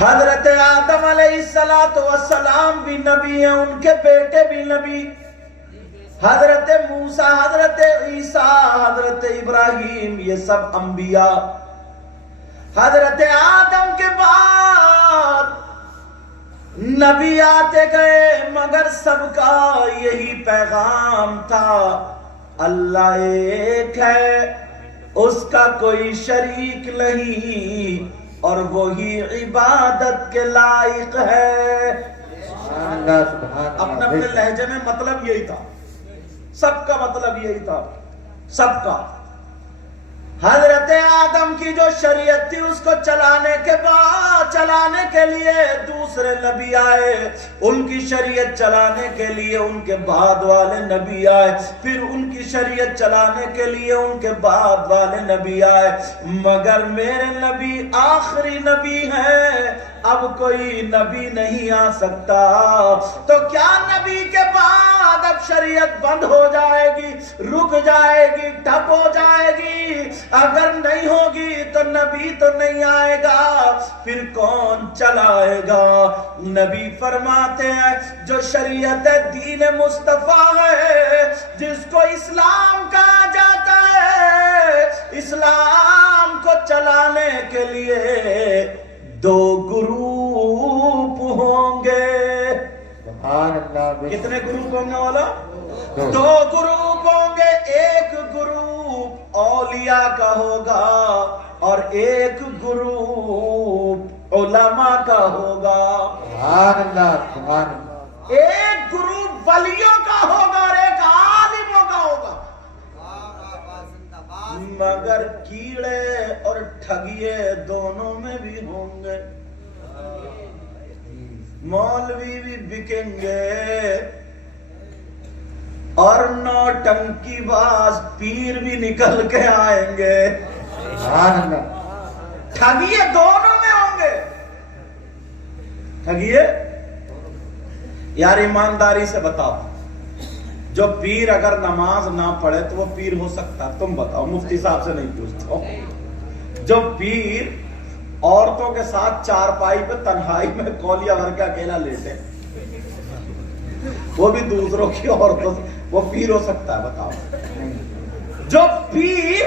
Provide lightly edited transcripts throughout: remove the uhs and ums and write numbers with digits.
حضرت آدم علیہ السلام بھی نبی ہیں، ان کے بیٹے بھی نبی، حضرت موسیٰ، حضرت عیسیٰ، حضرت ابراہیم، یہ سب انبیاء۔ حضرت آدم کے بعد نبی آتے گئے، مگر سب کا یہی پیغام تھا، اللہ ایک ہے، اس کا کوئی شریک نہیں، اور وہی عبادت کے لائق ہے۔ اپنے اپنے لہجے میں مطلب یہی تھا، سب کا مطلب یہی تھا، سب کا۔ حضرت آدم کی جو شریعت تھی اس کو چلانے کے لیے دوسرے نبی آئے، ان کی شریعت چلانے کے لیے ان کے بعد والے نبی آئے، پھر ان کی شریعت چلانے کے لیے ان کے بعد والے نبی آئے، مگر میرے نبی آخری نبی ہیں، اب کوئی نبی نہیں آ سکتا۔ تو کیا نبی کے بعد اب شریعت بند ہو جائے گی، رک جائے گی، ٹھپ ہو جائے گی؟ اگر نہیں ہوگی تو نبی تو نہیں آئے گا، پھر کون چلائے گا؟ نبی فرماتے ہیں جو شریعت دین مصطفیٰ ہے، جس کو اسلام کہا جاتا ہے، اسلام کو چلانے کے لیے دو گروپ ہوں گے۔ کتنے گروپ ہوں گے والا؟ دو گروپ ہوں گے، ایک گروپ اولیاء کا ہوگا اور ایک گروپ علماء کا ہوگا۔ ایک گروپ ولیوں کا ہوگا اور ایک عالموں کا ہوگا، مگر کیڑے اور ٹھگیے دونوں میں بھی ہوں گے، مولوی بھی بکیں گے اور نوٹنکی باز پیر بھی نکل کے آئیں گے، ٹھگیے دونوں میں ہوں گے۔ ٹھگیے یار ایمانداری سے بتاؤ، جو پیر اگر نماز نہ پڑھے تو وہ پیر ہو سکتا؟ تم بتاؤ، مفتی صاحب سے نہیں پوچھتا ہوں۔ جو پیر عورتوں کے ساتھ چارپائی پہ تنہائی میں کولیہ بھر کے اکیلا لیٹے، وہ بھی دوسروں کی عورتوں سے، وہ پیر ہو سکتا ہے؟ بتاؤ۔ جو پیر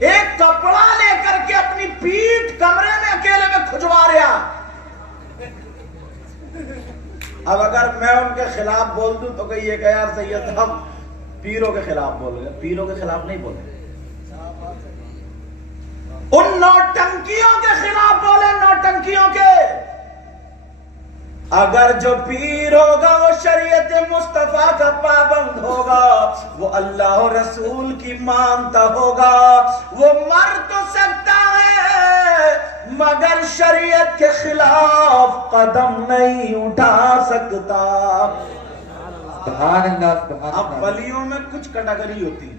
ایک کپڑا لے کر کے اپنی پیٹھ کمرے میں اکیلے میں کھجوا رہا، اب اگر میں ان کے خلاف بول دوں تو کہیے کہ یار سید ہم پیروں کے خلاف بول رہے ہیں۔ پیروں کے خلاف نہیں بول رہے، ان نوٹنکیوں کے خلاف بولے، نوٹنکیوں کے۔ اگر جو پیر ہوگا وہ شریعت مصطفیٰ کا پابند ہوگا، وہ اللہ و رسول کی مانتا ہوگا، وہ مر تو سکتا ہے مگر شریعت کے خلاف قدم نہیں اٹھا سکتا۔ اب ولیوں میں کچھ کیٹیگری ہوتی ہے،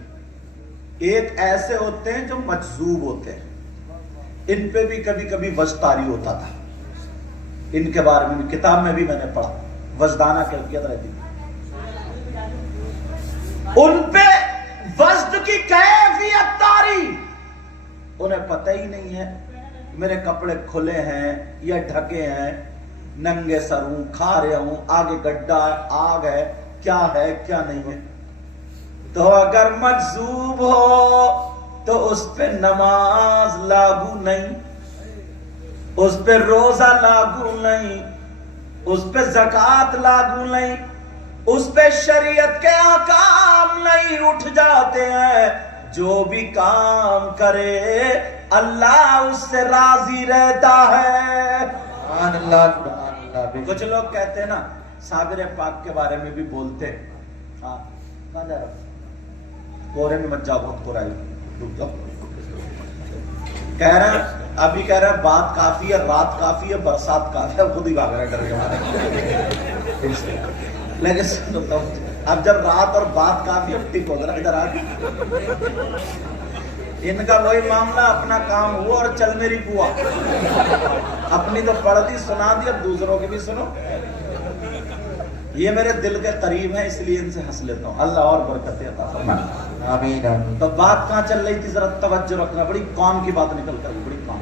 ایک ایسے ہوتے ہیں جو مجذوب ہوتے ہیں، ان پہ بھی کبھی کبھی وجد طاری ہوتا تھا، ان کے بارے میں کتاب میں بھی میں نے پڑھا، وجدانہ کیفیت رہتی، ان پہ وجد کی کیفیت طاری، انہیں پتہ ہی نہیں ہے میرے کپڑے کھلے ہیں یا ڈھکے ہیں، ننگے سر ہوں، کھا رہا ہوں، آگے گڈھا ہے، آگ ہے، کیا ہے کیا نہیں ہے۔ تو اگر مجذوب ہو تو اس پہ نماز لاگو نہیں، اس پہ روزہ لاگو نہیں، اس پہ زکوٰۃ لاگو نہیں، اس پہ شریعت کے احکام نہیں، اٹھ جاتے ہیں۔ جو بھی کام کرے اللہ اس سے راضی رہتا ہے۔ کچھ لوگ کہتے ہیں نا صابر پاک کے بارے میں بھی بولتے ہیں، ہاں کہاں جا رہا؟ کورے میں مت جاؤ، بہت کورائی، رک جاؤ۔ کہہ رہے ہیں ابھی، کہہ رہے ہیں بات کافی ہے، رات کافی ہے، برسات کافی ہے، خود ہی بھاگ رہے ڈر کے مارے۔ لیکن اب جب رات اور بات کافی ہے، ٹھیک ہو ذرا ادھر آ۔ ان کا وہی معاملہ، اپنا کام ہوا اور چل میری بوا، اپنی تو پڑھ دی سنا دی، اب دوسروں کی بھی سنو۔ یہ میرے دل کے قریب ہے اس لیے ان سے ہنس لیتا ہوں، اللہ اور برکت عطا فرمائے۔ آمین۔ تو بات کہاں چل رہی تھی ذرا توجہ رکھنا، بڑی قوم کی بات نکل کر، بڑی قوم۔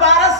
12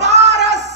12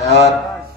4।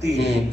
3।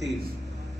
3।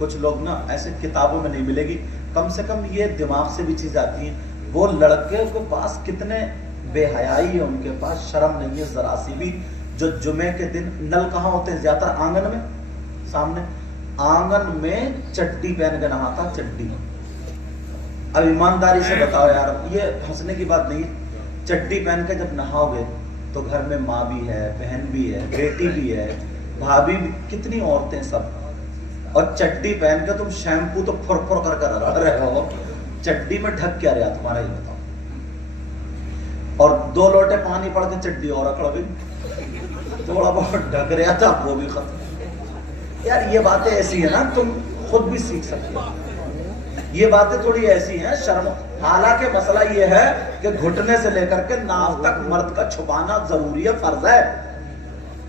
کچھ لوگ نا ایسے کتابوں میں نہیں ملے گی، کم سے کم یہ دماغ سے بھی چیز آتی ہیں. وہ لڑکے کے پاس کتنے بے حیائی ہے، ان کے پاس شرم نہیں ہے ذرا سی بھی، جو جمعے کے دن نل کہاں ہوتے ہیں زیادہ تر آنگن میں، سامنے آنگن میں چڈی پہن کے نہاتا. چڈی، اب ایمانداری سے بتاؤ یار، یہ ہنسنے کی بات نہیں ہے. چڈی پہن کے جب نہاؤ گے تو گھر میں ماں بھی ہے، بہن بھی ہے، بیٹی بھی ہے، بھابھی بھی، کتنی عورتیں سب، اور چڈی پہن کے تم شیمپو تو پھر پھر کر کر رہے ہو، چڈی میں ڈھک کیا رہا تمہارا یہ بتاؤ. اور 2 لوٹے پانی پڑ کے چڈی اور اکڑ گئی، تھوڑا بہت ڈھک رہا تھا وہ بھی ختم. یار یہ باتیں ایسی ہیں نا، تم خود بھی سیکھ سکتے ہو. یہ باتیں تھوڑی ایسی ہیں شرم. حالانکہ مسئلہ یہ ہے کہ گھٹنے سے لے کر کے ناف تک مرد کا چھپانا ضروری ہے، فرض ہے.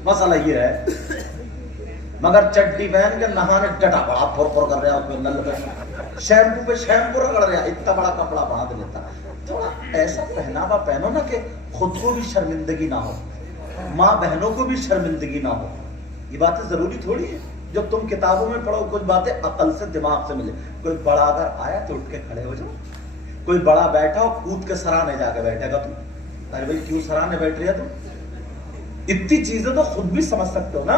مسئلہ یہ ہے، مگر چڈی پہن کے نہانے ڈٹا بڑا پھر پھر کر رہا ہے، نل پہ شیمپو پہ شیمپو رگڑ رہا، اتنا بڑا کپڑا باندھ لیتا. تھوڑا ایسا پہناوا پہنو نا کہ خود کو بھی شرمندگی نہ ہو، ماں بہنوں کو بھی شرمندگی نہ ہو. یہ باتیں ضروری تھوڑی ہے جب تم کتابوں میں پڑھو. کچھ باتیں عقل سے دماغ سے ملے. کوئی بڑا اگر آیا تو اٹھ کے کھڑے ہو جاؤ. کوئی بڑا بیٹھا ہو کود کے سرانے جا کے بیٹھے گا تم. ارے بھائی کیوں سرانے بیٹھ رہے تم؟ اتنی چیزیں تو خود بھی سمجھ سکتے ہو نا.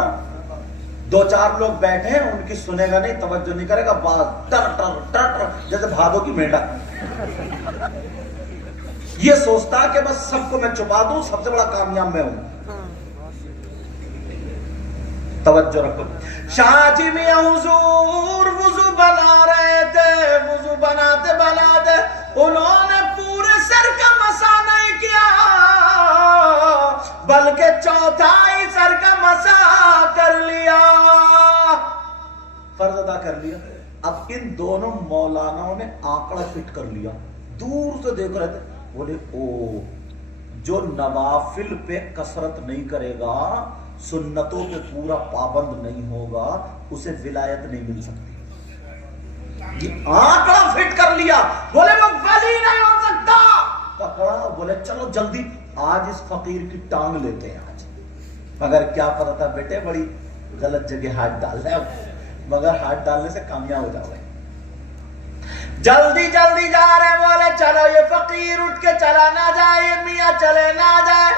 2-4 لوگ بیٹھے ہیں، ان کی سنے گا نہیں، توجہ نہیں کرے گا، باز ٹر ٹر ٹر ٹر جیسے بھادو کی مینڈک. یہ سوچتا کہ بس سب کو میں چھپا دوں، سب سے بڑا کامیاب میں ہوں. توجہ رکھو. شاہ جی میاں حضور وضو بنا رہے تھے، وضو بناتے بناتے انہوں نے پورے سر کا مسا نہیں کیا، بلکہ چوتھائی سر کا مسا کر لیا، فرض ادا کر لیا. اب ان دونوں مولاناؤں نے آنکڑا فٹ کر لیا. دور سے دیکھ رہے تھے، بولے او جو نوافل پہ کثرت نہیں کرے گا، سنتوں پہ پورا پابند نہیں ہوگا، اسے ولایت نہیں مل سکتی. یہ آنکڑا فٹ کر لیا. بولے وہ ولی نہیں ہو سکتا. پکڑا، بولے چلو جلدی آج اس فقیر کی ٹانگ لیتے ہیں آج. مگر کیا پتا تھا بیٹے بڑی غلط جگہ ہاتھ ڈال رہے ہو، مگر ہاتھ ڈالنے سے کامیاب ہو جاؤ گے. جلدی جلدی جا رہے، بولے چلو یہ فقیر اٹھ کے چلا نہ جائے، یہ میاں چلے نہ جائے.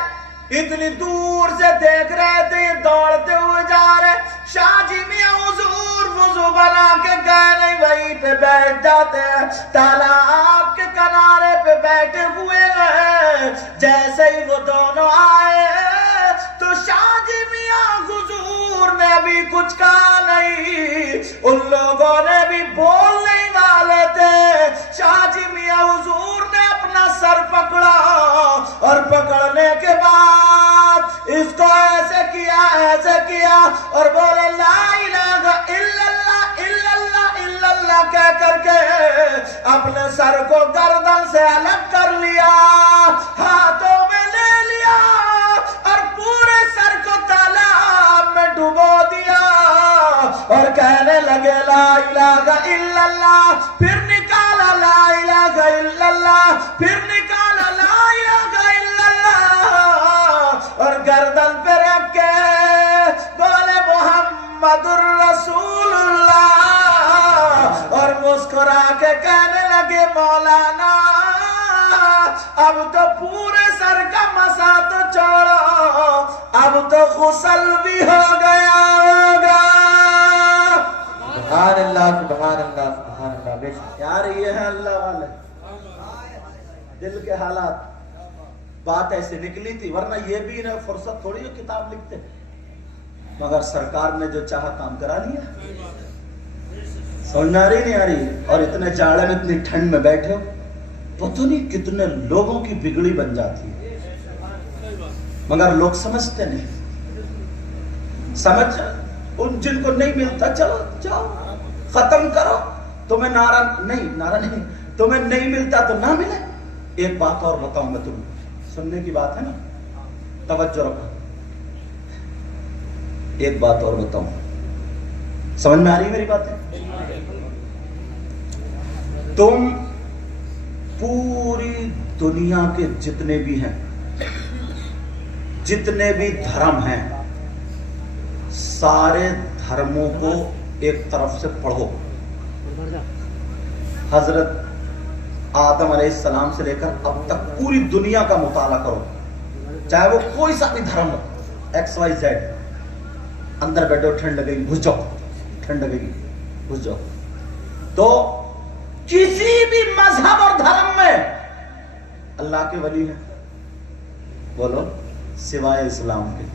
اتنی دور سے دیکھ رہے تھے، یہ دوڑتے ہوئے جا رہے. شاہ جی میاں حضور وضو بنا کے گئے نہیں، وہیں پہ بیٹھ جاتے ہیں، تالاب کے کنارے پہ بیٹھے ہوئے ہیں. جیسے ہی وہ دونوں آئے تو شاہ جی میاں حضور نے ابھی کچھ کہا نہیں، ان لوگوں نے بھی بولنے والے تھے. شاہ جی میاں حضور نے اپنا سر پکڑا اور پکڑنے کے بعد اس کو ایسے کیا اور بولے لا الہ الا اللہ الا اللہ الا اللہ کہہ کر کے اپنے سر کو گردن سے الگ کر لیا، ہاتھوں میں لے لیا اور پورے سر کو تالاب میں ڈبو دیا اور کہنے لگے لا الہ الا اللہ. پھر نکالا لا الہ الا اللہ، پھر نکالا لا الہ الا اللہ اور گردن پہ رکھ کے بولے محمد الرسول اللہ اور مسکرا کے کہنے لگے مولانا اب تو پورے سر کا مسا تو چھوڑو، اب تو غسل بھی ہو گیا ہوگا. سبحان اللہ سبحان اللہ سبحان اللہ. بے شک یار یہ ہے اللہ والے دل کے حالات. بات ایسے نکلی تھی، ورنہ یہ بھی نہ فرصت تھوڑی ہے کتاب لکھتے، مگر سرکار نے جو چاہا کام کرا لیا. سمجھ آ رہی نہیں آ رہی؟ اور اتنے جاڑے میں اتنی ٹھنڈ میں بیٹھے ہو، پتہ نہیں کتنے لوگوں کی بگڑی بن جاتی ہے، مگر لوگ سمجھتے نہیں. سمجھ ان جن کو نہیں ملتا چلو جاؤ ختم کرو. تمہیں نعرہ نہیں تمہیں نہیں ملتا تو نہ ملے. ایک بات اور بتاؤں گا، تمہیں سننے کی بات ہے نا، توجہ رکھو. ایک بات اور بتاؤں، سمجھ میں آ رہی میری باتیں؟ تم پوری دنیا کے جتنے بھی ہیں، جتنے بھی دھرم ہیں، سارے دھرموں کو ایک طرف سے پڑھو. حضرت آدم علیہ السلام سے لے کر اب تک پوری دنیا کا مطالعہ کرو، چاہے وہ کوئی سا بھی دھرم ہو، ایکس وائی زیڈ، اندر بیٹھو ٹھنڈ لگے گی گھس جاؤ، ٹھنڈ لگے گی گھس جاؤ، تو کسی بھی مذہب اور دھرم میں اللہ کے ولی ہیں؟ بولو، سوائے اسلام کے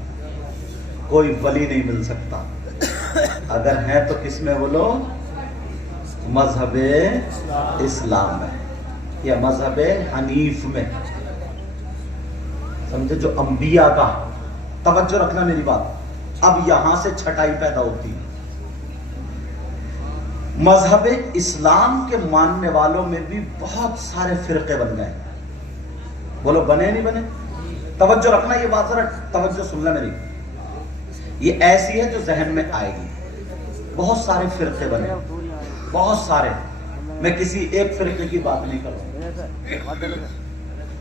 کوئی ولی نہیں مل سکتا، اگر ہیں تو کس میں بولو؟ مذہب اسلام میں یا مذہب حنیف میں، سمجھے؟ جو انبیاء کا، توجہ رکھنا میری بات، اب یہاں سے چھٹائی پیدا ہوتی ہے۔ مذہب اسلام کے ماننے والوں میں بھی بہت سارے فرقے بن گئے، بولو بنے نہیں بنے؟ توجہ رکھنا، یہ بات ذرا توجہ سننا میری، یہ ایسی ہے جو ذہن میں آئے گی۔ بہت سارے فرقے بنے، بہت سارے، میں کسی ایک فرقے کی بات نہیں کروں،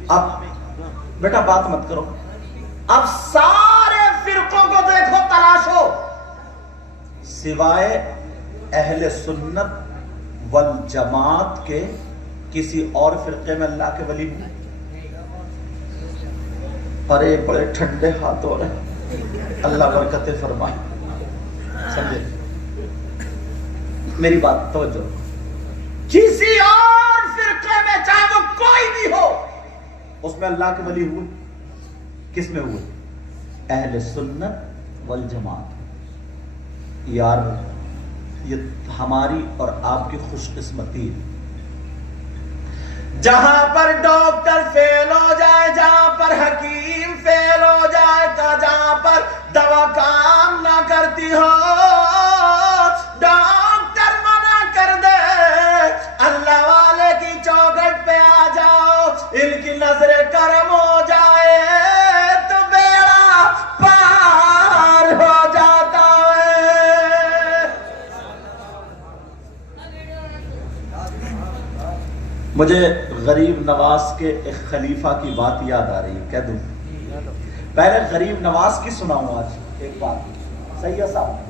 اب بیٹا بات مت کرو، اب سارے فرقوں کو دیکھو، تلاشو، سوائے اہل سنت والجماعت کے کسی اور فرقے میں اللہ کے ولی ہیں؟ بڑے بڑے ٹھنڈے ہاتھ ہو رہے، اللہ برکتیں فرمائے، سمجھے میری بات؟ توجہ، کسی اور فرقے میں چاہے وہ کوئی بھی ہو، اس میں اللہ کے ولی ہوئے؟ کس میں ہوئے؟ اہل سنت والجماعت۔ یار یہ ہماری اور آپ کی خوش قسمتی ہے، جہاں پر ڈاکٹر فیل ہو جائے، جہاں پر حکیم فیل ہو جائے، جہاں پر دوا کام نہ کرتی ہو، ڈاکٹر منع کر دے، اللہ والے کی چوکھٹ پہ آ جاؤ، ان کی نظر کرم ہو جائے تو بیڑا پار ہو جاتا ہے۔ مجھے غریب نواز کے ایک خلیفہ کی بات یاد آ رہی ہے، کہہ دوں؟ پہلے غریب نواز کی سناؤں آج ایک بات، صحیح ہے صاحب؟